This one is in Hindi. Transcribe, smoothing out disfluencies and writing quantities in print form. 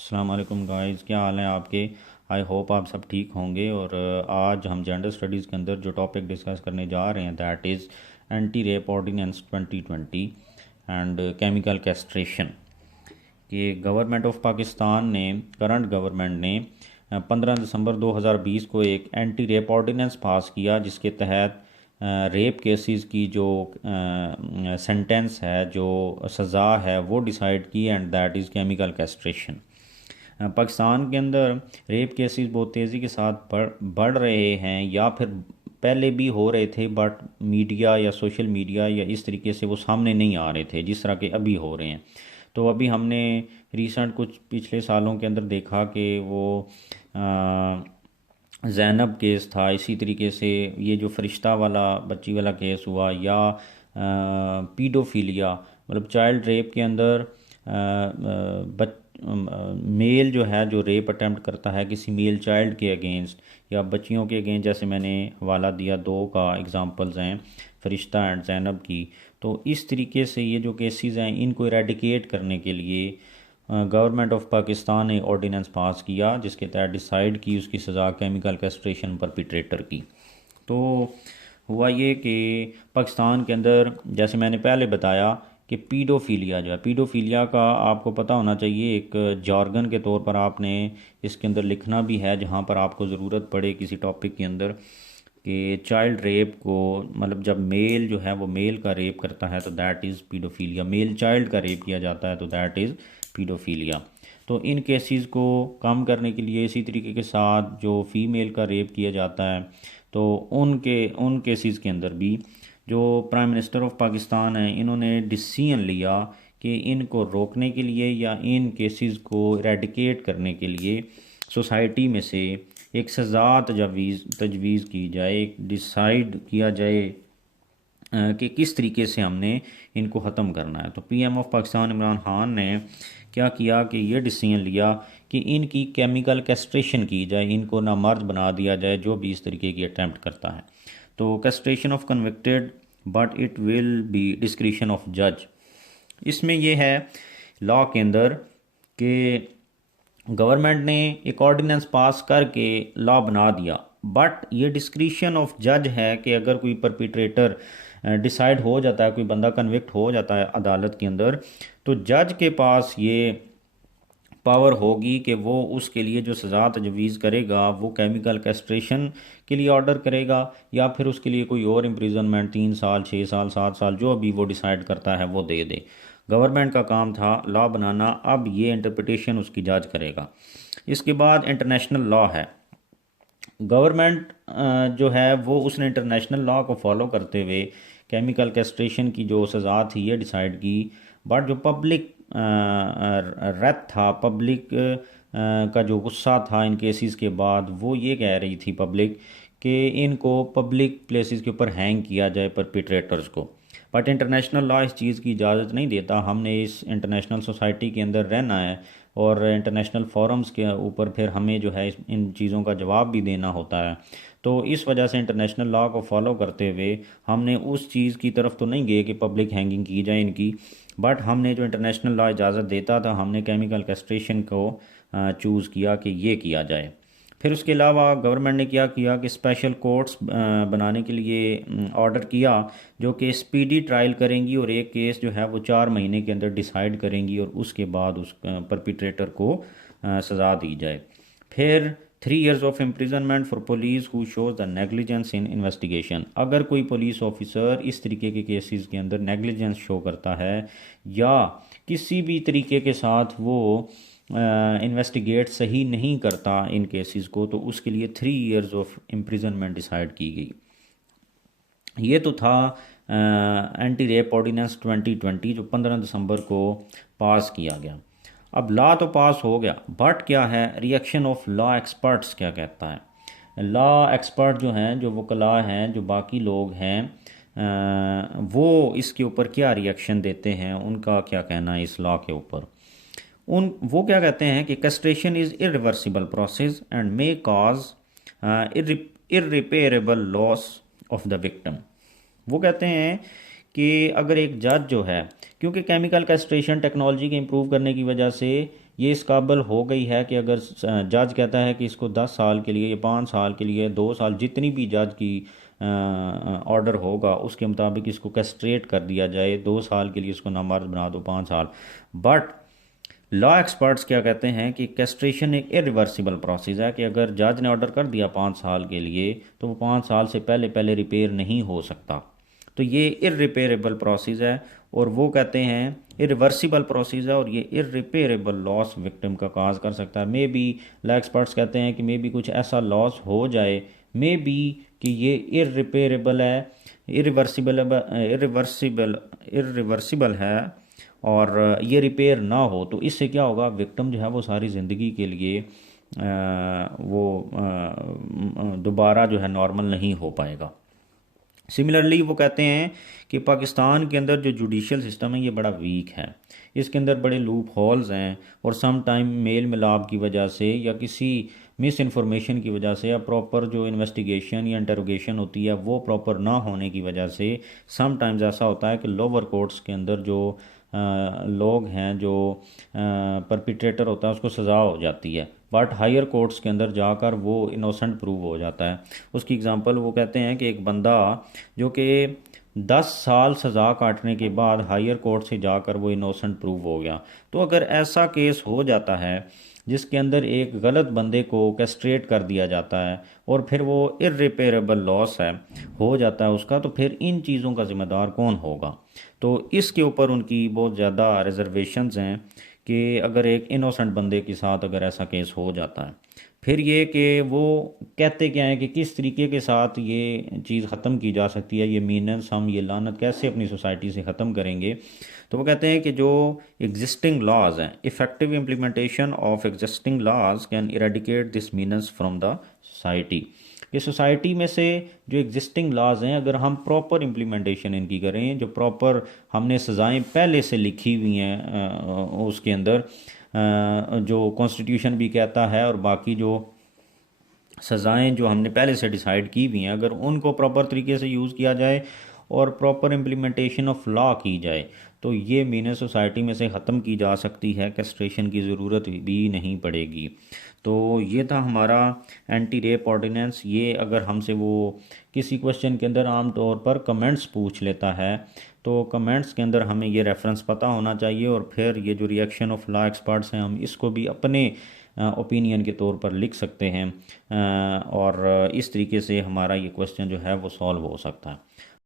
अस्सलाम वालेकुम गाइस, क्या हाल है आपके। आई होप आप सब ठीक होंगे। और आज हम जेंडर स्टडीज़ के अंदर जो टॉपिक डिस्कस करने जा रहे हैं that is anti rape ordinance 2020 and chemical castration. कि गवर्नमेंट ऑफ पाकिस्तान ने, करंट गवर्नमेंट ने 15 दिसंबर 2020 को एक एंटी रेप ऑर्डिनेंस पास किया, जिसके तहत रेप केसेस की जो सेंटेंस है, जो सज़ा है, वो डिसाइड की and that is chemical castration. Pakistan के अंदर रेप केसेस बहुत तेज़ी के साथ बढ़ रहे हैं, या फिर पहले भी हो रहे थे, बट मीडिया या सोशल मीडिया या इस तरीके से वो सामने नहीं आ रहे थे जिस तरह के अभी हो रहे हैं। तो अभी हमने रिसेंट कुछ पिछले सालों के अंदर देखा कि वो ज़ैनब केस था, इसी तरीके से ये जो फरिश्ता वाला बच्ची वाला केस हुआ, या पीडोफिलिया मतलब चाइल्ड रेप के अंदर मेल जो है, जो रेप अटेम्प्ट करता है किसी मेल चाइल्ड के अगेंस्ट या बच्चियों के अगेंस्ट, जैसे मैंने हवाला दिया दो का एग्जांपल्स हैं, फरिश्ता एंड ज़ैनब की। तो इस तरीके से ये जो केसेस हैं, इनको इरेडिकेट करने के लिए गवर्नमेंट ऑफ पाकिस्तान ने ऑर्डिनेंस पास किया, जिसके तहत डिसाइड की उसकी सज़ा केमिकल कैस्ट्रेशन परपिट्रेटर की। तो हुआ ये कि पाकिस्तान के अंदर, जैसे मैंने पहले बताया कि पीडोफिलिया जो है, पीडोफिलिया का आपको पता होना चाहिए, एक जार्गन के तौर पर आपने इसके अंदर लिखना भी है जहाँ पर आपको ज़रूरत पड़े किसी टॉपिक के अंदर, कि चाइल्ड रेप को, मतलब जब मेल जो है वो मेल का रेप करता है तो that is paedophilia, male child का रेप किया जाता है तो दैट इज़ पीडोफिलिया। तो इन केसेस को कम करने के लिए, इसी तरीके के साथ जो फीमेल का रेप किया जाता है, तो उन केसेस के अंदर भी जो प्राइम मिनिस्टर ऑफ पाकिस्तान है, इन्होंने डिसीजन लिया कि इनको रोकने के लिए या इन केसेस को इरेडिकेट करने के लिए सोसाइटी में से एक सज़ा तजवीज़ की जाए, एक डिसाइड किया जाए कि किस तरीके से हमने इनको ख़त्म करना है। तो पीएम ऑफ पाकिस्तान इमरान खान ने क्या किया कि ये डिसीजन लिया कि इनकी केमिकल कैस्ट्रेशन की जाए, इनको नामर्द बना दिया जाए जो भी इस तरीके की अटैम्प्ट करता है। तो castration of convicted but it will be discretion of जज। इसमें यह है लॉ के अंदर कि गवर्नमेंट ने एक ऑर्डिनेंस पास करके लॉ बना दिया, बट ये डिस्क्रिशन ऑफ जज है कि अगर कोई परपिट्रेटर डिसाइड हो जाता है, कोई बंदा कन्विक्ट हो जाता है अदालत के अंदर, तो जज के पास ये पावर होगी कि वो उसके लिए जो सज़ा तजवीज़ करेगा वो केमिकल कैस्ट्रेशन के लिए ऑर्डर करेगा, या फिर उसके लिए कोई और इम्प्रिजनमेंट 3 साल 6 साल 7 साल जो भी वो डिसाइड करता है वो दे दे। गवर्नमेंट का काम था लॉ बनाना, अब ये इंटरप्रिटेशन उसकी जज करेगा। इसके बाद इंटरनेशनल लॉ है। गवर्नमेंट जो है वो उसने इंटरनेशनल लॉ को फॉलो करते हुए केमिकल कैस्ट्रेशन की जो सज़ा थी ये डिसाइड की, बट जो पब्लिक रथ था, पब्लिक का जो गुस्सा था इन केसेस के बाद, वो ये कह रही थी पब्लिक कि इनको पब्लिक प्लेसेस के ऊपर हैंग किया जाए परपिट्रेटर्स को। बट इंटरनेशनल लॉ इस चीज़ की इजाज़त नहीं देता। हमने इस इंटरनेशनल सोसाइटी के अंदर रहना है और इंटरनेशनल फोरम्स के ऊपर फिर हमें जो है इन चीज़ों का जवाब भी देना होता है। तो इस वजह से इंटरनेशनल लॉ को फॉलो करते हुए हमने उस चीज़ की तरफ तो नहीं गए कि पब्लिक हैंगिंग की जाए इनकी, बट हमने जो इंटरनेशनल लॉ इजाज़त देता था, हमने केमिकल कैस्ट्रेशन को चूज़ किया कि ये किया जाए। फिर उसके अलावा गवर्नमेंट ने क्या किया कि स्पेशल कोर्ट्स बनाने के लिए ऑर्डर किया, जो कि स्पीडी ट्रायल करेंगी और एक केस जो है वो 4 महीने के अंदर डिसाइड करेंगी और उसके बाद उस परपिट्रेटर को सज़ा दी जाए। फिर 3 years of imprisonment for police who shows the negligence in investigation. अगर कोई पुलिस ऑफिसर इस तरीके के केसेस के अंदर नेग्लिजेंस शो करता है या किसी भी तरीके के साथ वो इन्वेस्टिगेट सही नहीं करता इन केसेस को, तो उसके लिए 3 years ऑफ इम्प्रिजनमेंट डिसाइड की गई। ये तो था एंटी रेप ऑर्डिनेंस 2020 जो 15 दिसंबर को पास किया गया। अब लॉ तो पास हो गया, बट क्या है रिएक्शन ऑफ लॉ एक्सपर्ट्स, क्या कहता है लॉ एक्सपर्ट जो हैं, जो वकला हैं, जो बाकी लोग हैं, वो इसके ऊपर क्या रिएक्शन देते हैं, उनका क्या कहना है इस लॉ के ऊपर। वो क्या कहते हैं कि castration is irreversible process and may cause irreparable loss of the victim. वो कहते हैं कि अगर एक जज जो है, क्योंकि केमिकल कैस्ट्रेशन टेक्नोलॉजी के इम्प्रूव करने की वजह से ये इस काबिल हो गई है कि अगर जज कहता है कि इसको 10 साल के लिए या 5 साल के लिए 2 साल, जितनी भी जज की ऑर्डर होगा उसके मुताबिक इसको कैस्ट्रेट कर दिया जाए, 2 साल के लिए इसको नामर्द बना दो, 5 साल। बट लॉ एक्सपर्ट्स क्या कहते हैं कि कैस्ट्रेशन एक इरिवर्सिबल प्रोसेस है, कि अगर जज ने ऑर्डर कर दिया 5 साल के लिए तो वो 5 साल से पहले पहले रिपेयर नहीं हो सकता। तो ये इरिपेरेबल प्रोसेस है, और वो कहते हैं इरिवर्सिबल प्रोसेस है, और ये इरिपेरेबल लॉस विक्टिम का काज कर सकता है। मे बी लॉ एक्सपर्ट्स कहते हैं कि मे बी कुछ ऐसा लॉस हो जाए, मे बी कि ये इरिपेरेबल है, इरिवर्सिबल इरिवर्सिबल इरिवर्सिबल है, और ये रिपेयर ना हो, तो इससे क्या होगा, विक्टिम जो है वो सारी ज़िंदगी के लिए वो दोबारा जो है नॉर्मल नहीं हो पाएगा। सिमिलरली वो कहते हैं कि पाकिस्तान के अंदर जो जुडिशल सिस्टम है ये बड़ा वीक है, इसके अंदर बड़े लूप होल्स हैं, और सम टाइम मेल मिलाप की वजह से या किसी मिस इन्फॉर्मेशन की वजह से या प्रॉपर जो इन्वेस्टिगेशन या इंटरोगेशन होती है वो प्रॉपर ना होने की वजह से सम टाइम्स ऐसा होता है कि लोअर कोर्ट्स के अंदर जो लोग हैं, जो परपिट्रेटर होता है उसको सज़ा हो जाती है, बट हायर कोर्ट्स के अंदर जाकर वो इनोसेंट प्रूव हो जाता है। उसकी एग्जांपल वो कहते हैं कि एक बंदा जो कि 10 साल सज़ा काटने के बाद हायर कोर्ट से जाकर वो इनोसेंट प्रूव हो गया, तो अगर ऐसा केस हो जाता है जिसके अंदर एक गलत बंदे को कैस्ट्रेट कर दिया जाता है और फिर वो इर्रिपेरेबल लॉस है हो जाता है उसका, तो फिर इन चीज़ों का ज़िम्मेदार कौन होगा। तो इसके ऊपर उनकी बहुत ज़्यादा रिजर्वेशंस हैं कि अगर एक इनोसेंट बंदे के साथ अगर ऐसा केस हो जाता है, फिर ये कि वो कहते क्या हैं कि किस तरीके के साथ ये चीज़ ख़त्म की जा सकती है, ये मीनेंस, हम ये लानत कैसे अपनी सोसाइटी से ख़त्म करेंगे। तो वो कहते हैं कि जो एग्जिस्टिंग लॉज हैं, effective implementation of existing laws can eradicate this menace from the society. कि सोसाइटी में से जो एग्जिस्टिंग लॉज हैं अगर हम प्रॉपर इम्प्लीमेंटेशन इनकी करें, जो प्रॉपर हमने सज़ाएं पहले से लिखी हुई हैं उसके अंदर जो कॉन्स्टिट्यूशन भी कहता है और बाकी जो सज़ाएं जो हमने पहले से डिसाइड की हुई हैं, अगर उनको प्रॉपर तरीके से यूज़ किया जाए और प्रॉपर इम्प्लीमेंटेशन ऑफ लॉ की जाए, तो ये मीनस सोसाइटी में से ख़त्म की जा सकती है, कैस्ट्रेशन की ज़रूरत भी नहीं पड़ेगी। तो ये था हमारा एंटी रेप ऑर्डिनेंस। ये अगर हमसे वो किसी क्वेश्चन के अंदर आम तौर पर कमेंट्स पूछ लेता है, तो कमेंट्स के अंदर हमें ये रेफरेंस पता होना चाहिए, और फिर ये जो रिएक्शन ऑफ लॉ एक्सपर्ट्स हैं हम इसको भी अपने ओपिनियन के तौर पर लिख सकते हैं, और इस तरीके से हमारा ये क्वेश्चन जो है वो सॉल्व हो सकता है।